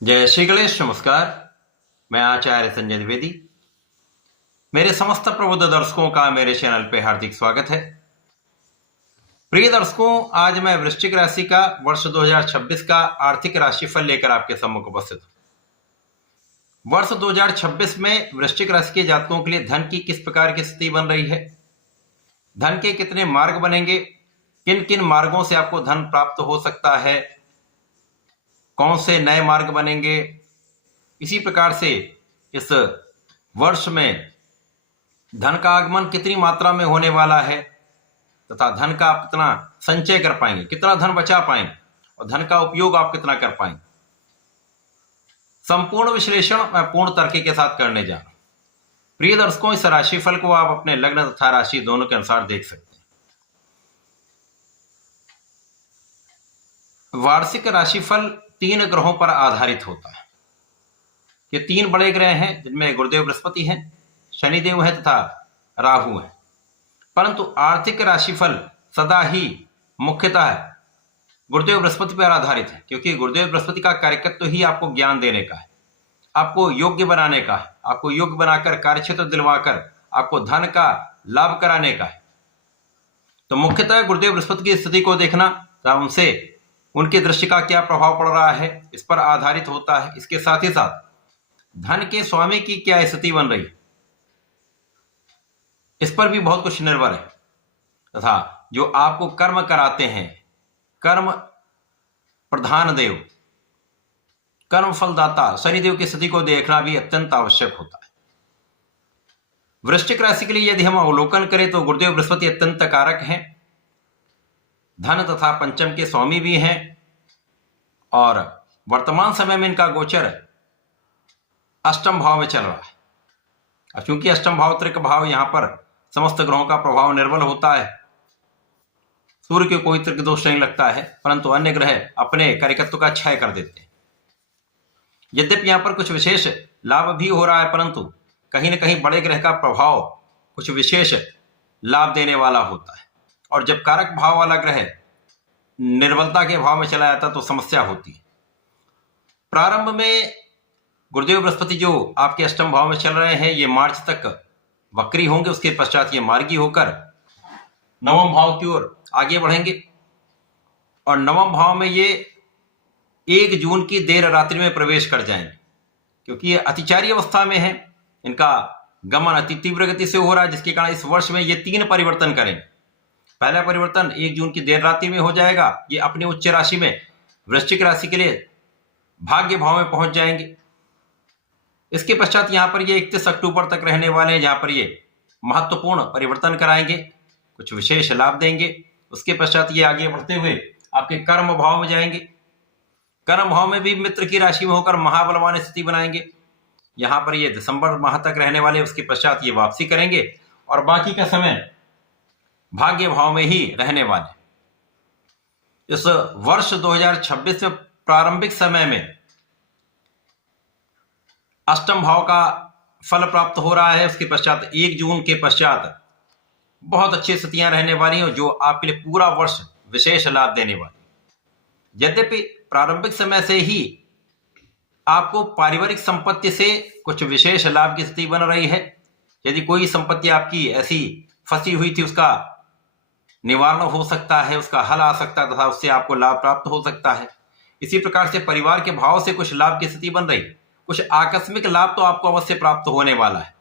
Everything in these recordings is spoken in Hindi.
जय श्री गणेश। नमस्कार। मैं आचार्य संजय द्विवेदी। मेरे समस्त प्रबुद्ध दर्शकों का मेरे चैनल पे हार्दिक स्वागत है। प्रिय दर्शकों, आज मैं वृश्चिक राशि का वर्ष 2026 का आर्थिक राशिफल लेकर आपके सम्मुख उपस्थित हूं। वर्ष 2026 में वृश्चिक राशि के जातकों के लिए धन की किस प्रकार की स्थिति बन रही है, धन के कितने मार्ग बनेंगे, किन किन मार्गों से आपको धन प्राप्त हो सकता है, कौन से नए मार्ग बनेंगे, इसी प्रकार से इस वर्ष में धन का आगमन कितनी मात्रा में होने वाला है तथा धन का आप कितना संचय कर पाएंगे, कितना धन बचा पाएंगे और धन का उपयोग आप कितना कर पाएंगे, संपूर्ण विश्लेषण मैं पूर्ण तर्क के साथ करने जा रहा हूं। प्रिय दर्शकों, इस राशिफल को आप अपने लग्न तथा राशि दोनों के अनुसार देख सकते हैं। वार्षिक राशिफल 3 ग्रहों पर आधारित होता है। ये 3 बड़े ग्रह हैं जिनमें गुरुदेव बृहस्पति हैं, शनिदेव है तथा राहु है। परंतु आर्थिक राशिफल सदा ही मुख्यतः गुरुदेव बृहस्पति पर आधारित है, क्योंकि गुरुदेव बृहस्पति का कार्यकर्ता ही आपको ज्ञान देने का है, आपको योग्य बनाने का है, आपको योग्य बनाकर कार्यक्षेत्र दिलवाकर आपको धन का लाभ कराने का है। तो मुख्यतः गुरुदेव बृहस्पति की स्थिति को देखना तथा उनसे उनकी दृष्टि का क्या प्रभाव पड़ रहा है इस पर आधारित होता है। इसके साथ ही साथ धन के स्वामी की क्या स्थिति बन रही है इस पर भी बहुत कुछ निर्भर है। तथा जो आपको कर्म कराते हैं, कर्म प्रधान देव, कर्म फलदाता शनिदेव की स्थिति को देखना भी अत्यंत आवश्यक होता है। वृश्चिक राशि के लिए यदि हम अवलोकन करें तो गुरुदेव बृहस्पति अत्यंत कारक हैं, धन तथा पंचम के स्वामी भी हैं और वर्तमान समय में इनका गोचर अष्टम भाव में चल रहा है। और चूंकि अष्टम भाव त्रिक भाव, यहां पर समस्त ग्रहों का प्रभाव निर्बल होता है, सूर्य के कोई त्रिक दोष नहीं लगता है, परंतु अन्य ग्रह अपने कार्यकत्व का क्षय कर देते हैं। यद्यपि यहां पर कुछ विशेष लाभ भी हो रहा है, परंतु कहीं ना कहीं बड़े ग्रह का प्रभाव कुछ विशेष लाभ देने वाला होता है। और जब कारक भाव वाला ग्रह निर्बलता के भाव में चला जाता तो समस्या होती है। प्रारंभ में गुरुदेव बृहस्पति जो आपके अष्टम भाव में चल रहे हैं, ये मार्च तक वक्री होंगे, उसके पश्चात ये मार्गी होकर नवम भाव की ओर आगे बढ़ेंगे और नवम भाव में ये 1 जून की देर रात्रि में प्रवेश कर जाएंगे, क्योंकि ये अतिचारी अवस्था में है, इनका गमन अति तीव्र गति से हो रहा है, जिसके कारण इस वर्ष में ये 3 परिवर्तन करेंगे। पहला परिवर्तन 1 जून की देर रात्रि में हो जाएगा, ये अपनी उच्च राशि में वृश्चिक राशि के लिए भाग्य भाव में पहुंच जाएंगे। इसके पश्चात यहां पर ये 31 अक्टूबर तक रहने वाले हैं, जहां पर ये महत्वपूर्ण परिवर्तन कराएंगे, कुछ विशेष लाभ देंगे। उसके पश्चात ये आगे बढ़ते हुए आपके कर्म भाव में जाएंगे। कर्म भाव में भी मित्र की राशि में होकर महाबलवान स्थिति बनाएंगे। यहां पर ये दिसंबर माह तक रहने वाले, उसके पश्चात ये वापसी करेंगे और बाकी का समय भाग्य भाव में ही रहने वाले। इस वर्ष 2026 में प्रारंभिक समय में अष्टम भाव का फल प्राप्त हो रहा है। उसके पश्चात 1 जून के पश्चात बहुत अच्छी स्थितियां रहने वाली हैं जो आपके लिए पूरा वर्ष विशेष लाभ देने वाली। यद्यपि प्रारंभिक समय से ही आपको पारिवारिक संपत्ति से कुछ विशेष लाभ की स्थिति बन रही है। यदि कोई संपत्ति आपकी ऐसी फंसी हुई थी, उसका निवारण हो सकता है, उसका हल आ सकता है तथा उससे आपको लाभ प्राप्त हो सकता है। इसी प्रकार से परिवार के भाव से कुछ लाभ की स्थिति बन रही, कुछ आकस्मिक लाभ तो आपको अवश्य प्राप्त होने वाला है।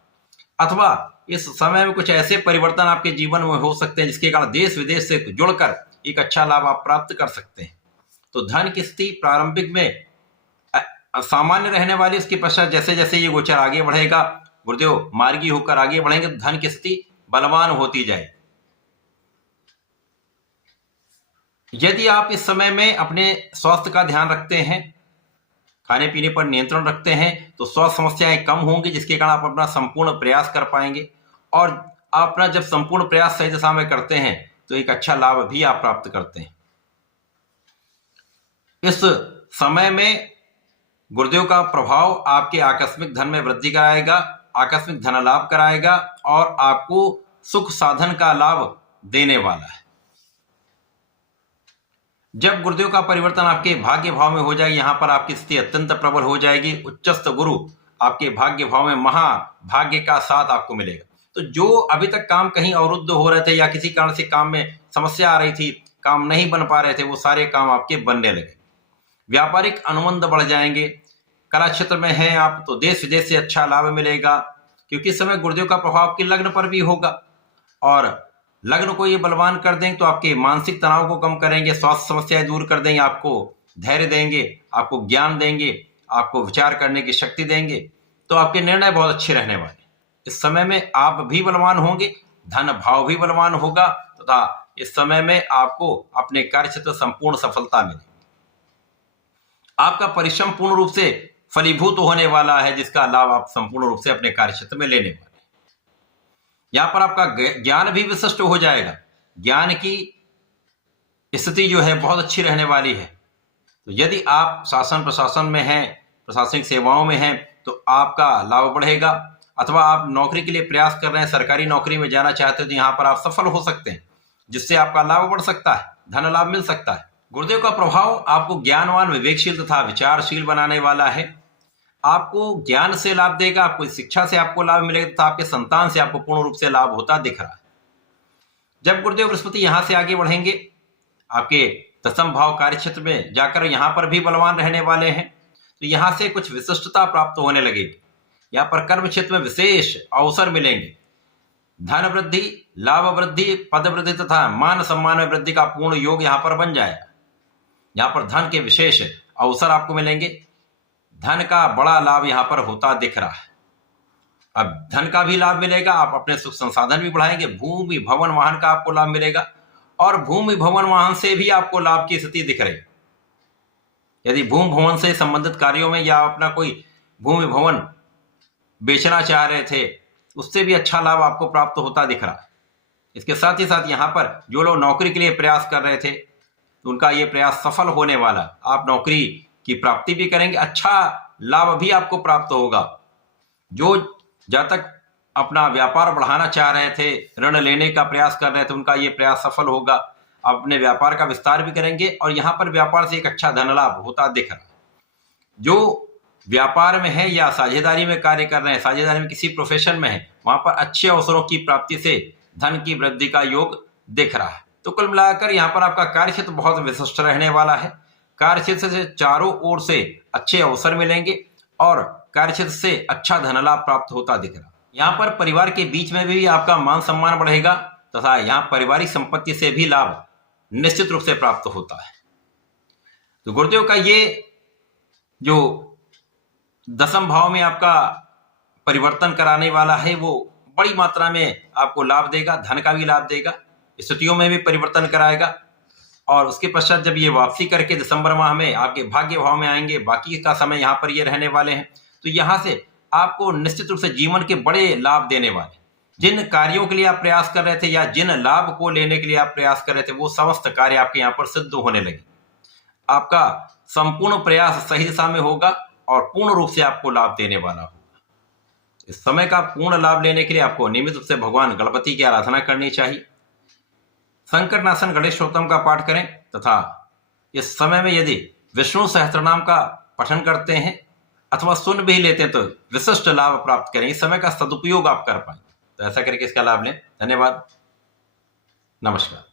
अथवा इस समय में कुछ ऐसे परिवर्तन आपके जीवन में हो सकते हैं जिसके कारण देश विदेश से जुड़कर एक अच्छा लाभ आप प्राप्त कर सकते हैं। तो धन की स्थिति प्रारंभिक में सामान्य रहने वाली, उसके पश्चात जैसे जैसे ये गोचर आगे बढ़ेगा, गुरुदेव मार्गी होकर आगे बढ़ेंगे, तो धन की स्थिति बलवान होती जाए। यदि आप इस समय में अपने स्वास्थ्य का ध्यान रखते हैं, खाने पीने पर नियंत्रण रखते हैं, तो स्वास्थ्य समस्याएं कम होंगी, जिसके कारण आप अपना संपूर्ण प्रयास कर पाएंगे। और आप अपना जब संपूर्ण प्रयास सही दिशा में करते हैं तो एक अच्छा लाभ भी आप प्राप्त करते हैं। इस समय में गुरुदेव का प्रभाव आपके आकस्मिक धन में वृद्धि कराएगा, आकस्मिक धन लाभ कराएगा और आपको सुख साधन का लाभ देने वाला है। जब गुरुदेव का परिवर्तन आपके भाग्य भाव में हो जाएगी, यहाँ पर आपकी स्थिति अत्यंत प्रबल हो जाएगी। उच्चस्थ गुरु आपके भाग्य भाव में महाभाग्य का साथ आपको मिलेगा। तो जो अभी तक काम कहीं अवरुद्ध हो रहे थे या किसी कारण से काम में समस्या आ रही थी, काम नहीं बन पा रहे थे, वो सारे काम आपके बनने लगे। व्यापारिक अनुबंध बढ़ जाएंगे। कला क्षेत्र में हैं आप तो देश विदेश से अच्छा लाभ मिलेगा, क्योंकि इस समय गुरुदेव का प्रभाव आपके लग्न पर भी होगा और लग्न को ये बलवान कर देंगे तो आपके मानसिक तनाव को कम करेंगे, स्वास्थ्य समस्याएं दूर कर देंगे, आपको धैर्य देंगे, आपको ज्ञान देंगे, आपको विचार करने की शक्ति देंगे। तो आपके निर्णय बहुत अच्छे रहने वाले। इस समय में आप भी बलवान होंगे, धन भाव भी बलवान होगा तथा इस समय में आपको अपने कार्य क्षेत्र संपूर्ण सफलता मिलेगी। आपका परिश्रम पूर्ण रूप से फलीभूत होने वाला है, जिसका लाभ आप संपूर्ण रूप से अपने कार्य क्षेत्र में लेने वाले। यहां पर आपका ज्ञान भी विशिष्ट हो जाएगा। ज्ञान की स्थिति जो है बहुत अच्छी रहने वाली है। तो यदि आप शासन प्रशासन में हैं, प्रशासनिक सेवाओं में हैं, तो आपका लाभ बढ़ेगा। अथवा आप नौकरी के लिए प्रयास कर रहे हैं, सरकारी नौकरी में जाना चाहते हैं, तो यहाँ पर आप सफल हो सकते हैं, जिससे आपका लाभ बढ़ सकता है, धन लाभ मिल सकता है। गुरुदेव का प्रभाव आपको ज्ञानवान, विवेकशील तथा विचारशील बनाने वाला है। आपको ज्ञान से लाभ देगा, आपको शिक्षा से आपको लाभ मिलेगा तथा आपके संतान से आपको पूर्ण रूप से लाभ होता दिख रहा है। जब गुरुदेव बृहस्पति यहां से आगे बढ़ेंगे, आपके दसम भाव कार्य क्षेत्र में जाकर यहां पर भी बलवान रहने वाले हैं, तो यहां से कुछ विशिष्टता प्राप्त होने लगेगी। यहाँ पर कर्म क्षेत्र में विशेष अवसर मिलेंगे। धन वृद्धि, लाभ वृद्धि, पद वृद्धि तथा मान सम्मान में वृद्धि का पूर्ण योग यहाँ पर बन जाएगा। यहाँ पर धन के विशेष अवसर आपको मिलेंगे। धन का बड़ा लाभ यहाँ पर होता दिख रहा है। अब धन का भी लाभ मिलेगा, आप अपने सुख संसाधन भी बढ़ाएंगे। भूमि भवन वाहन का आपको लाभ मिलेगा और भूमि भवन वाहन से भी आपको लाभ की स्थिति दिख रही है। यदि भूमि भवन से संबंधित कार्यों में या अपना कोई भूमि भवन बेचना चाह रहे थे, उससे भी अच्छा लाभ आपको प्राप्त होता दिख रहा है। इसके साथ ही साथ यहाँ पर जो लोग नौकरी के लिए प्रयास कर रहे थे, तो उनका ये प्रयास सफल होने वाला। आप नौकरी की प्राप्ति भी करेंगे, अच्छा लाभ भी आपको प्राप्त होगा। जो जब तक अपना व्यापार बढ़ाना चाह रहे थे, ऋण लेने का प्रयास कर रहे थे, उनका ये प्रयास सफल होगा। आप अपने व्यापार का विस्तार भी करेंगे और यहाँ पर व्यापार से एक अच्छा धन लाभ होता दिख रहा है। जो व्यापार में है या साझेदारी में कार्य कर रहे हैं, साझेदारी में किसी प्रोफेशन में है, वहां पर अच्छे अवसरों की प्राप्ति से धन की वृद्धि का योग दिख रहा है। तो कुल मिलाकर यहाँ पर आपका कार्य क्षेत्र बहुत विशिष्ट रहने वाला है। कार्य क्षेत्र से चारों ओर से अच्छे अवसर मिलेंगे और कार्य क्षेत्र से अच्छा धन लाभ प्राप्त होता दिख रहा है। यहाँ पर परिवार के बीच में भी आपका मान सम्मान बढ़ेगा तथा यहाँ पारिवारिक संपत्ति से भी लाभ निश्चित रूप से प्राप्त होता है। तो गुरुदेव का ये जो दसम भाव में आपका परिवर्तन कराने वाला है, वो बड़ी मात्रा में आपको लाभ देगा, धन का भी लाभ देगा, स्थितियों में भी परिवर्तन कराएगा। और उसके पश्चात जब ये वापसी करके दिसंबर माह में आपके भाग्य भाव में आएंगे, बाकी का समय यहाँ पर ये रहने वाले हैं, तो यहाँ से आपको निश्चित रूप से जीवन के बड़े लाभ देने वाले। जिन कार्यों के लिए आप प्रयास कर रहे थे या जिन लाभ को लेने के लिए आप प्रयास कर रहे थे, वो समस्त कार्य आपके यहाँ पर सिद्ध होने लगे। आपका संपूर्ण प्रयास सही दिशा में होगा और पूर्ण रूप से आपको लाभ देने वाला होगा। इस समय का पूर्ण लाभ लेने के लिए आपको नियमित रूप से भगवान गणपति की आराधना करनी चाहिए। संकटनाशन गणेश स्तोत्रम का पाठ करें तथा इस समय में यदि विष्णु सहस्त्रनाम का पठन करते हैं अथवा सुन भी लेते हैं, तो विशिष्ट लाभ प्राप्त करें। इस समय का सदुपयोग आप कर पाएंगे। तो ऐसा करके इसका लाभ लें। धन्यवाद, नमस्कार।